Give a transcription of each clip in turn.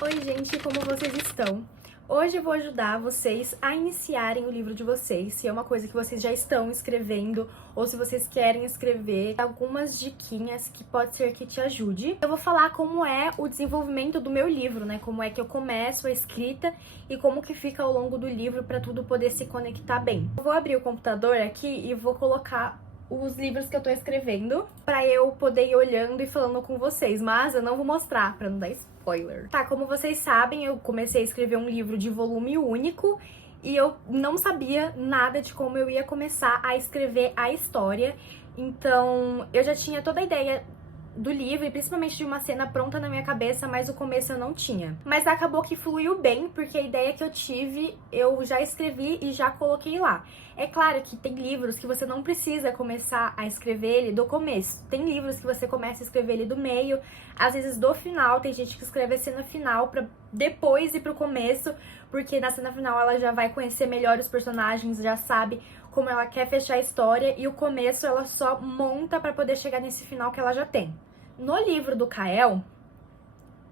Oi gente, como vocês estão? Hoje eu vou ajudar vocês a iniciarem o livro de vocês, se é uma coisa que vocês já estão escrevendo ou se vocês querem escrever, algumas diquinhas que pode ser que te ajude. Eu vou falar como é o desenvolvimento do meu livro, né? Como é que eu começo a escrita e como que fica ao longo do livro para tudo poder se conectar bem. Eu vou abrir o computador aqui e vou colocar os livros que eu tô escrevendo pra eu poder ir olhando e falando com vocês, mas eu não vou mostrar pra não dar spoiler. Tá, como vocês sabem, eu comecei a escrever um livro de volume único e eu não sabia nada de como eu ia começar a escrever a história, então eu já tinha toda a ideia do livro e principalmente de uma cena pronta na minha cabeça, mas o começo eu não tinha. Mas acabou que fluiu bem, porque a ideia que eu tive, eu já escrevi e já coloquei lá. É claro que tem livros que você não precisa começar a escrever ele do começo. Tem livros que você começa a escrever ele do meio, às vezes do final. Tem gente que escreve a cena final pra depois ir pro começo, porque na cena final ela já vai conhecer melhor os personagens, já sabe como ela quer fechar a história, e o começo ela só monta pra poder chegar nesse final que ela já tem. No livro do Kael,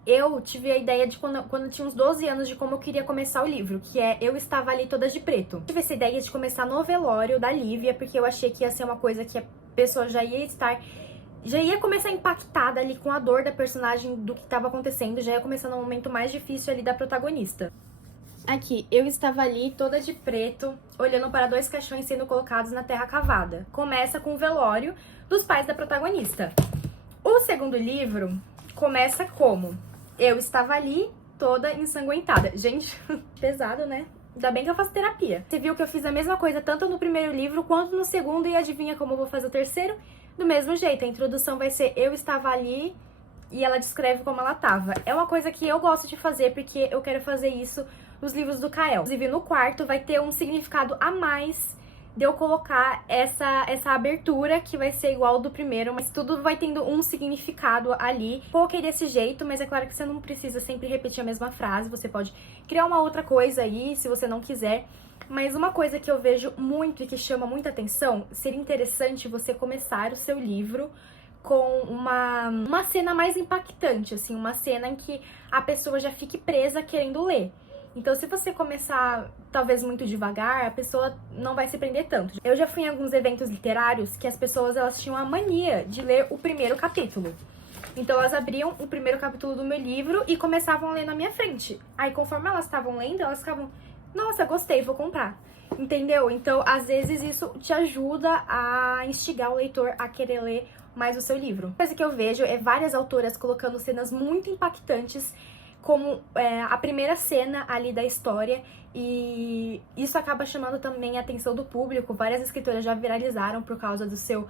eu tive a ideia de quando eu tinha uns 12 anos de como eu queria começar o livro, que é Eu Estava Ali Toda de Preto. Eu tive essa ideia de começar no velório da Lívia, porque eu achei que ia ser uma coisa que a pessoa já ia começar impactada ali com a dor da personagem, do que estava acontecendo, já ia começar no momento mais difícil ali da protagonista. Aqui, eu estava ali toda de preto, olhando para dois caixões sendo colocados na terra cavada. Começa com o velório dos pais da protagonista. O segundo livro começa como? Eu estava ali toda ensanguentada. Gente, pesado, né? Ainda bem que eu faço terapia. Você viu que eu fiz a mesma coisa tanto no primeiro livro quanto no segundo, e adivinha como eu vou fazer o terceiro? Do mesmo jeito, a introdução vai ser eu estava ali e ela descreve como ela estava. É uma coisa que eu gosto de fazer porque eu quero fazer isso nos livros do Kael. Inclusive no quarto vai ter um significado a mais de eu colocar essa abertura, que vai ser igual ao do primeiro, mas tudo vai tendo um significado ali. Coloquei desse jeito, mas é claro que você não precisa sempre repetir a mesma frase, você pode criar uma outra coisa aí, se você não quiser. Mas uma coisa que eu vejo muito e que chama muita atenção, seria interessante você começar o seu livro com uma cena mais impactante, assim, uma cena em que a pessoa já fique presa querendo ler. Então, se você começar, talvez, muito devagar, a pessoa não vai se prender tanto. Eu já fui em alguns eventos literários que as pessoas, elas tinham a mania de ler o primeiro capítulo. Então, elas abriam o primeiro capítulo do meu livro e começavam a ler na minha frente. Aí, conforme elas estavam lendo, elas ficavam, nossa, gostei, vou comprar. Entendeu? Então, às vezes, isso te ajuda a instigar o leitor a querer ler mais o seu livro. A coisa que eu vejo é várias autoras colocando cenas muito impactantes como a primeira cena ali da história, e isso acaba chamando também a atenção do público. Várias escritoras já viralizaram por causa do seu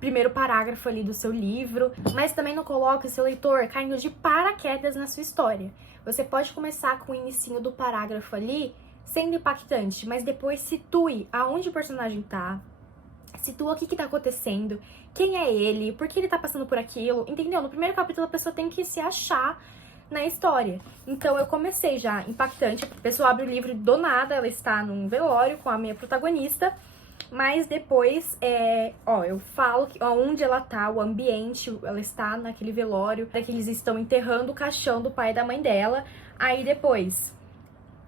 primeiro parágrafo ali do seu livro, mas também não coloque o seu leitor caindo de paraquedas na sua história. Você pode começar com o inicinho do parágrafo ali, sendo impactante, mas depois situe aonde o personagem tá, situa o que tá acontecendo, quem é ele, por que ele tá passando por aquilo, entendeu? No primeiro capítulo a pessoa tem que se achar na história. Então eu comecei já impactante, a pessoa abre o livro do nada, ela está num velório com a minha protagonista, mas depois, eu falo que onde ela tá, o ambiente, ela está naquele velório, que eles estão enterrando o caixão do pai e da mãe dela. Aí depois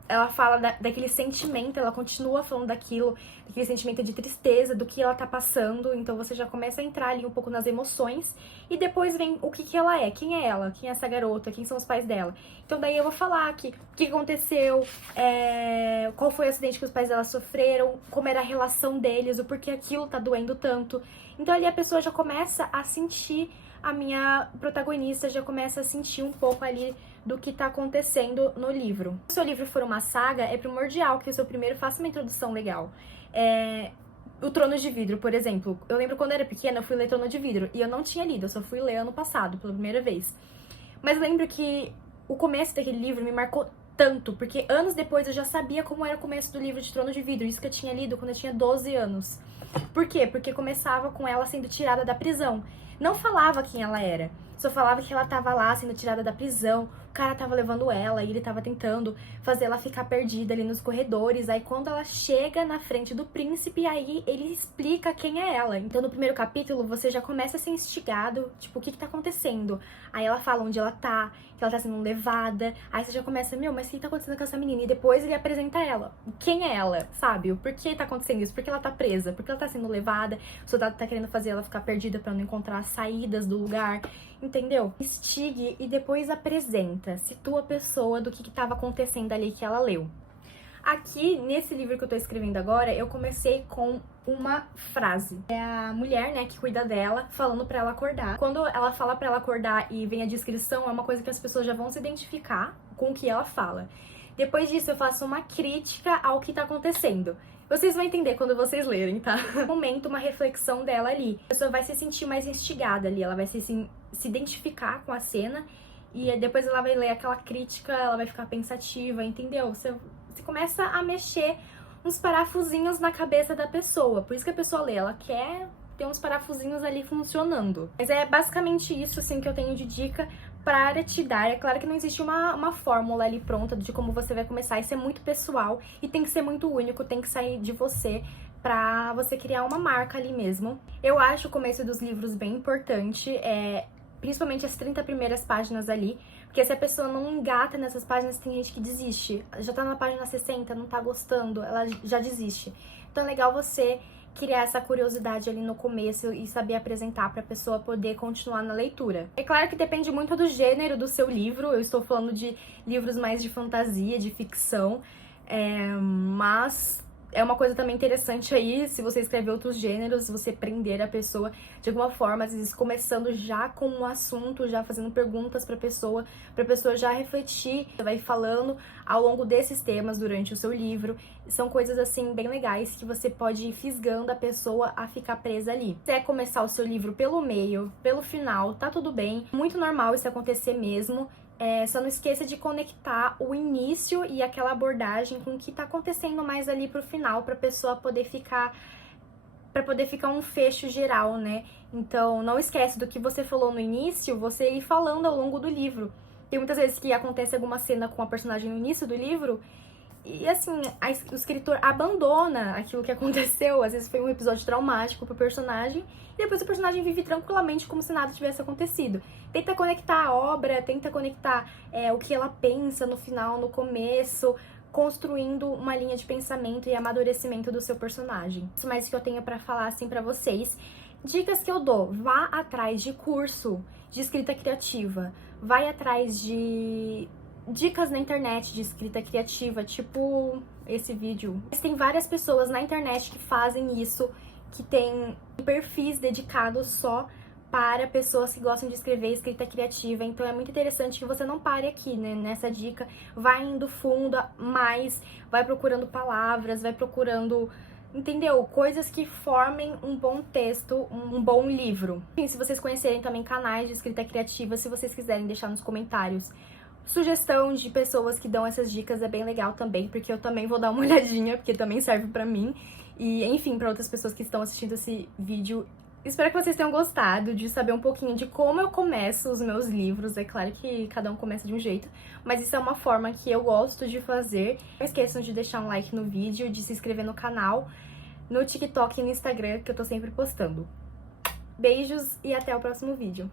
ela fala daquele sentimento, ela continua falando daquele sentimento de tristeza, do que ela tá passando. Então você já começa a entrar ali um pouco nas emoções, e depois vem o que ela é, quem é ela, quem é essa garota, quem são os pais dela. Então daí eu vou falar aqui o que aconteceu, qual foi o acidente que os pais dela sofreram, como era a relação deles, o porquê aquilo tá doendo tanto. Então ali a pessoa já começa a sentir, a minha protagonista já começa a sentir um pouco ali do que tá acontecendo no livro. Se o seu livro for uma saga, é primordial que o seu primeiro faça uma introdução legal. O Trono de Vidro, por exemplo. Eu lembro quando eu era pequena, eu fui ler Trono de Vidro, e eu não tinha lido, eu só fui ler ano passado, pela primeira vez. Mas lembro que o começo daquele livro me marcou tanto, porque anos depois eu já sabia como era o começo do livro de Trono de Vidro, isso que eu tinha lido quando eu tinha 12 anos. Por quê? Porque começava com ela sendo tirada da prisão. não falava quem ela era. Só falava que ela tava lá sendo tirada da prisão, o cara tava levando ela e ele tava tentando fazer ela ficar perdida ali nos corredores. Aí quando ela chega na frente do príncipe, aí ele explica quem é ela. Então no primeiro capítulo você já começa a ser instigado, tipo, o que tá acontecendo? Aí ela fala onde ela tá, que ela tá sendo levada. Aí você já começa, meu, mas o que tá acontecendo com essa menina? E depois ele apresenta ela. Quem é ela, sabe? O porquê tá acontecendo isso? Por que ela tá presa? Por que ela tá sendo levada? O soldado tá querendo fazer ela ficar perdida pra não encontrar as saídas do lugar. Entendeu? Instigue e depois apresenta, situa a pessoa do que tava acontecendo ali que ela leu. Aqui, nesse livro que eu tô escrevendo agora, eu comecei com uma frase. É a mulher, né, que cuida dela, falando pra ela acordar. Quando ela fala pra ela acordar e vem a descrição, é uma coisa que as pessoas já vão se identificar com o que ela fala. Depois disso, eu faço uma crítica ao que tá acontecendo. Vocês vão entender quando vocês lerem, tá? No momento, uma reflexão dela ali. A pessoa vai se sentir mais instigada ali, ela vai se identificar com a cena e depois ela vai ler aquela crítica, ela vai ficar pensativa, entendeu? Você começa a mexer uns parafusinhos na cabeça da pessoa. Por isso que a pessoa lê, ela quer ter uns parafusinhos ali funcionando. Mas é basicamente isso, assim, que eu tenho de dica para te dar. É claro que não existe uma fórmula ali pronta de como você vai começar. Isso é muito pessoal e tem que ser muito único, tem que sair de você pra você criar uma marca ali mesmo. Eu acho o começo dos livros bem importante, principalmente as 30 primeiras páginas ali, porque se a pessoa não engata nessas páginas, tem gente que desiste. Já tá na página 60, não tá gostando, ela já desiste. Então é legal você criar essa curiosidade ali no começo e saber apresentar pra pessoa poder continuar na leitura. É claro que depende muito do gênero do seu livro, eu estou falando de livros mais de fantasia, de ficção, mas é uma coisa também interessante aí, se você escrever outros gêneros, você prender a pessoa de alguma forma, às vezes começando já com um assunto, já fazendo perguntas pra pessoa já refletir. Você vai falando ao longo desses temas durante o seu livro. São coisas, assim, bem legais que você pode ir fisgando a pessoa a ficar presa ali. Se quer começar o seu livro pelo meio, pelo final, tá tudo bem. Muito normal isso acontecer mesmo. Só não esqueça de conectar o início e aquela abordagem com o que tá acontecendo mais ali pro final, pra pessoa poder ficar um fecho geral, né? Então, não esquece do que você falou no início, você ir falando ao longo do livro. Tem muitas vezes que acontece alguma cena com a personagem no início do livro e, assim, o escritor abandona aquilo que aconteceu. Às vezes foi um episódio traumático pro personagem e depois o personagem vive tranquilamente como se nada tivesse acontecido. Tenta conectar a obra, tenta conectar o que ela pensa no final, no começo, construindo uma linha de pensamento e amadurecimento do seu personagem. Isso mais que eu tenho pra falar, assim, pra vocês. Dicas que eu dou: vá atrás de curso de escrita criativa, vai atrás de dicas na internet de escrita criativa, tipo esse vídeo. Mas tem várias pessoas na internet que fazem isso, que tem perfis dedicados só para pessoas que gostam de escrever escrita criativa. Então é muito interessante que você não pare aqui, né, nessa dica. Vai indo fundo mais, vai procurando palavras, vai procurando, entendeu? Coisas que formem um bom texto, um bom livro. E se vocês conhecerem também canais de escrita criativa, se vocês quiserem deixar nos comentários sugestão de pessoas que dão essas dicas, é bem legal também, porque eu também vou dar uma olhadinha, porque também serve pra mim. E, enfim, pra outras pessoas que estão assistindo esse vídeo. Espero que vocês tenham gostado de saber um pouquinho de como eu começo os meus livros. É claro que cada um começa de um jeito, mas isso é uma forma que eu gosto de fazer. Não esqueçam de deixar um like no vídeo, de se inscrever no canal, no TikTok e no Instagram, que eu tô sempre postando. Beijos e até o próximo vídeo.